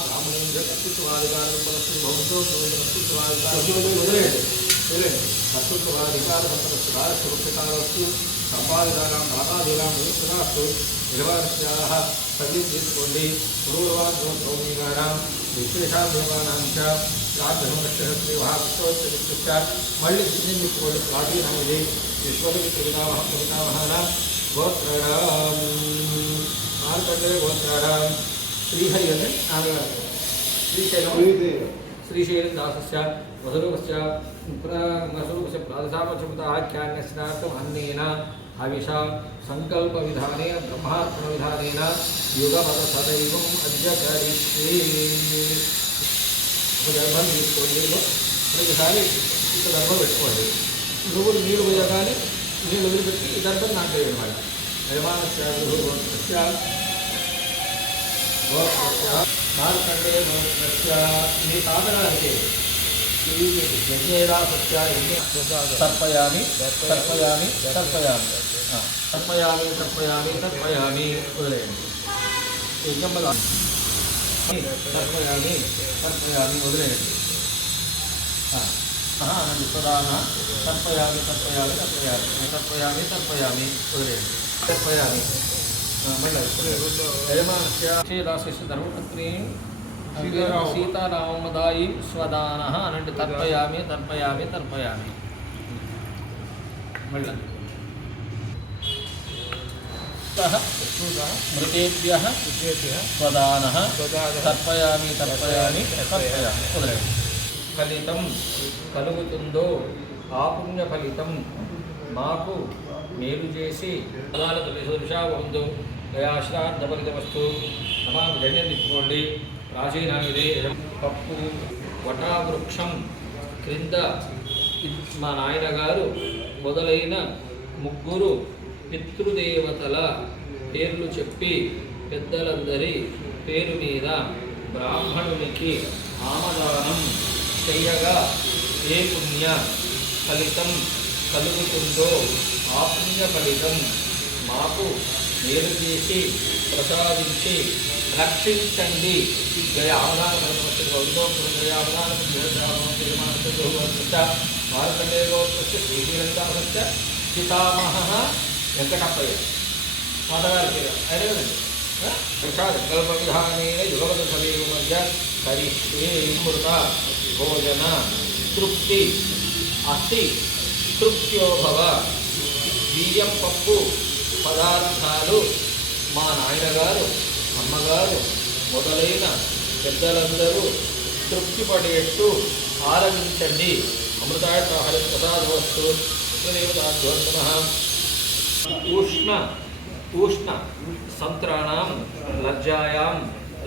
ಬ್ರಾಹ್ಮಣೇಂದ್ರ ಕರ್ತೃತ್ವಾಧಿಕಾರಸ್ತು ಸಂಪಾದಿತಾನಾಂ ಮಾತಾದೀನಾಂ ಮನುಷ್ಯನಾಸ್ತು ನಿರ್ವಾರ್ಷ್ಯಾಹ ಸಂಗೀತೇಸ್ಕೊಂಡಿ ಪೂರ್ವಾದ್ಮೌಮೀನಾಂ ವಿಶೇಷಾಂ ದೇವಾನಾಂ ಚ ರಾಜಧರ್ಮರಕ್ಷಣಸ್ತ್ರೀವಹ ವಿಶ್ವೋಚ್ಚ ಮಳ್ಳಿ ಚಿಹ್ನೆನ್ನಿಟ್ಟುಕೊಂಡು ಪ್ರಾಚೀನವಿದೆ ವಿಶ್ವದಲ್ಲಿ ತ್ರಿವಿಧಾಮಹ ಪ್ರವಿಧಾಮಹಾನ ಗೋತ್ರಣ ಮಾರ್ಕಂಡರೆ ಗೋತ್ರಣ శ్రాద్ధనక్షత్రి మహాపుష్పోచ్చ మళ్ళీ చిన్ని తీసుకోండి ప్రాచీనం ఇది విశ్వమిత్ర వినామహ పితామహానాం గోత్రాణం మార్కండే గోత్రాణం శ్రీహరి అని నాన్నగారు శ్రీశైలం శ్రీశైలం దాసస్య వసురూపస్య వసురూపస్య ప్రాదశాపచముతాఖ్యాన్యస్నార్థం అన్నేన హవిష సంకల్ప విధానేన బ్రహ్మార్పణ విధానేన యుగపద సదైవం అద్య కరిష్యే ఒక గర్భం తీసుకోండి ప్రతిసారి ఇక్కడ గర్భం పెట్టుకోండి నువ్వులు నీళ్ళు పోయగానే నీళ్ళు వదిలిపెట్టి ఈ గర్భం నాటేది అనమాట యజమానస్య గృహోత్పత్య గోత్రస్య మార్కండే మీ తాతగారికి యజ్ఞేదాసస్య తర్పయామి. తర్పయామి తర్పయామి తర్పయామి తర్పయామి తర్పయామి వదిలేయండి యజ్ఞమ్మల తర్పయామి తర్పయామి వదిలేయండి ఆ, ప్రధాన తర్పయామి తర్పయామి తర్పయామి. తర్పయామి తర్పయామి వదిలేయండి తర్పయామి. శ్రీదాశిష్య ధర్మపత్ని సీతారామదాయి స్వదాన అనండి తర్పయామి తర్పయామి తర్పయామి మళ్ళీ. మృతేభ్య స్వదాన తర్పయామి తర్పయామి తర్పయామి వదిలేయండి ఫలితం కలుగుతుందో ఆ పుణ్య ఫలితం మాకు మేలు చేసి పదాలతో దయాశ్రాద్ధ వస్తు నమామి ధైర్యం తిప్పుకోండి ప్రాచీనాయుడే పప్పు వటావృక్షం క్రింద మా నాయన గారు మొదలైన ముగ్గురు పితృదేవతల పేర్లు చెప్పి పెద్దలందరి పేరు మీద బ్రాహ్మణునికి ఆమదానం చెయ్యగా ఏ పుణ్య ఫలితం కలుగుతుందో ఆ పుణ్య ఫలితం మాకు వేరు చేసి ప్రసాదించి రక్షించండి. జయ ఆమదాన మార్కండే గోత్రస్య శ్రీశీలందాసస్య పితామహ వెంకటప్పయ్య. తాతగారి పేరు. ఆయన కదండి ప్రసాద. విధానేన యుగపద సమీప మధ్య కరిష్యే మృత భోజన తృప్తి అతి తృప్త్యోభవ బియ్యం పప్పు పదార్థాలు మా నాయనగారు అమ్మగారు మొదలైన పెద్దలందరూ తృప్తి పడేట్టు ఆరగించండి అమృతాయ హరి ప్రసాదవస్తు ఉష్ణ ఉష్ణ సంత్రాణం లజ్జాయాం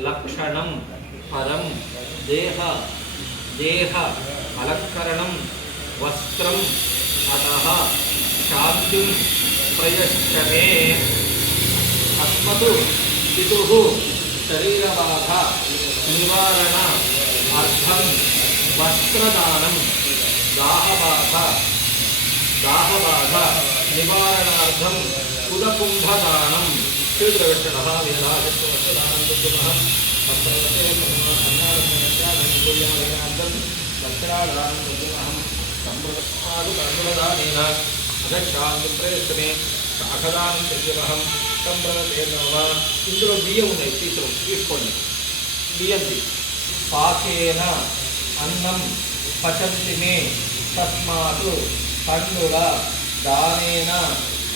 లక్షణం పరం దేహ దేహ అలంకరణం వస్త్రం అత శాంతిం ప్రయశ్చమే అస్మతు పితు శరీరబాధ నివారణ అర్థం వస్త్రదానం దాహబాధ దాహబాధ నివారణార్థం ఉదకుంభదానం క్షుద్రవిషణ వేదాశత్వదానం దుర్గమహం సంప్రదత్తం దక్షిణాదానం దుర్గమహం ప్రయత్నమే శాఖదానం చెయ్యమహం సంప్రదతే ఇందులో బియ్యం ఉన్నాయి. తీసుకో తీసుకోండి. బియ్యంది. పాకేన అన్నం పచంతి మే తస్మాత్ పండుగ దానేన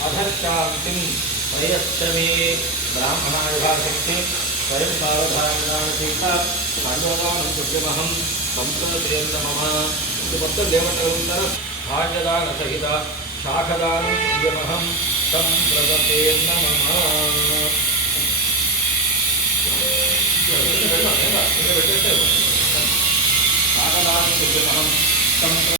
అధశాంతిం ప్రయచ్చమే. బ్రాహ్మణాయ భాషక్తి స్వయం సావధానీత పండుగానం దుర్గమహం సంప్రదేన్న మమ ఇది మొత్తం దేవతలు ఉంటారు? భాగ్యదాన సహిత శాఖదానం దుర్గమహం సంప్రదతేన్న మమ పెట్టేస్తే శాఖదానం దుర్గమహం సంప్ర